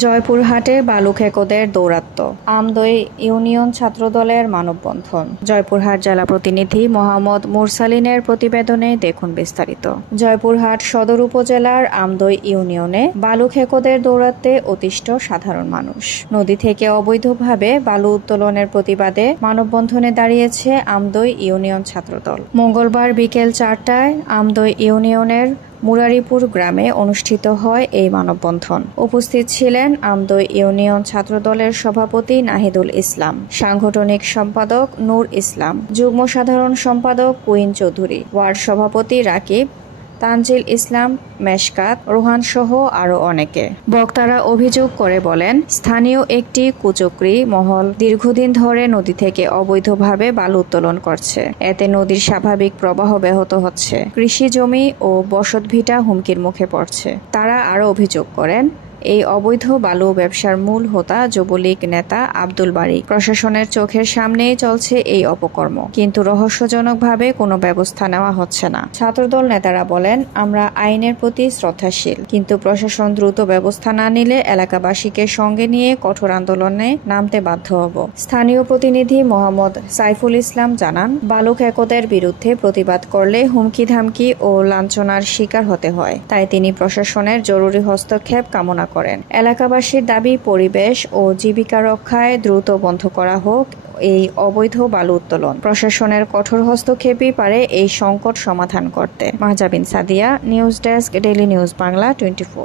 জয়পুরহাটে বালু খেকোদের দৌরাত্ম্য। আমদই ইউনিয়ন ছাত্রদলের মানববন্ধন। জয়পুরহাট জেলা প্রতিনিধি মোহাম্মদ মুরসালিনের প্রতিবেদনে দেখুন বিস্তারিত। জয়পুরহাট সদর উপজেলার আমদই ইউনিয়নে বালু খেকোদের দৌরাত্ম্যে অতিষ্ঠ সাধারণ মানুষ। নদী থেকে অবৈধভাবে বালু উত্তোলনের প্রতিবাদে মানববন্ধনে দাঁড়িয়েছে আমদই ইউনিয়ন ছাত্রদল। মঙ্গলবার বিকেল 4টায় আমদই ইউনিয়নের মুরারিপুর গ্রামে অনুষ্ঠিত হয় এই মানববন্ধন। উপস্থিত ছিলেন আমদই ইউনিয়ন ছাত্রদলের সভাপতি নাহিদুল ইসলাম, সাংগঠনিক সম্পাদক নূর ইসলাম, যুগ্ম সাধারণ সম্পাদক কুইন চৌধুরী, ওয়ার্ড সভাপতি রাকিব, তানজিল ইসলাম, মেশকাত, রোহান সহ আরও অনেকে। বক্তারা অভিযোগ করে বলেন, স্থানীয় একটি কুচক্রী মহল দীর্ঘদিন ধরে নদী থেকে অবৈধভাবে বালু উত্তোলন করছে। এতে নদীর স্বাভাবিক প্রবাহ ব্যাহত হচ্ছে, কৃষি জমি ও বসতভিটা হুমকির মুখে পড়ছে। তারা আরও অভিযোগ করেন, এই অবৈধ বালু ব্যবসার মূল হোতা যুবলীগ নেতা আব্দুল বারী। প্রশাসনের চোখের সামনেই চলছে এই অপকর্ম, কিন্তু রহস্যজনকভাবে কোনো ব্যবস্থা নেওয়া হচ্ছে না। ছাত্রদল নেতারা বলেন, আমরা আইনের প্রতি শ্রদ্ধাশীল, কিন্তু প্রশাসন দ্রুত ব্যবস্থা না নিলে এলাকাবাসীকে সঙ্গে নিয়ে কঠোর আন্দোলনে নামতে বাধ্য হব। স্থানীয় প্রতিনিধি মোহাম্মদ সাইফুল ইসলাম জানান, বালু খেকোদের বিরুদ্ধে প্রতিবাদ করলে হুমকি ধামকি ও লাঞ্ছনার শিকার হতে হয়। তাই তিনি প্রশাসনের জরুরি হস্তক্ষেপ কামনা করেন। এলাকাবাসীর দাবি, পরিবেশ ও জীবিকা রক্ষায় দ্রুত বন্ধ করা হোক এই অবৈধ বালু উত্তোলন। প্রশাসনের কঠোর হস্তক্ষেপই পারে এই সংকট সমাধান করতে। Mahjabin Sadia, news desk, daily news Bangla 24।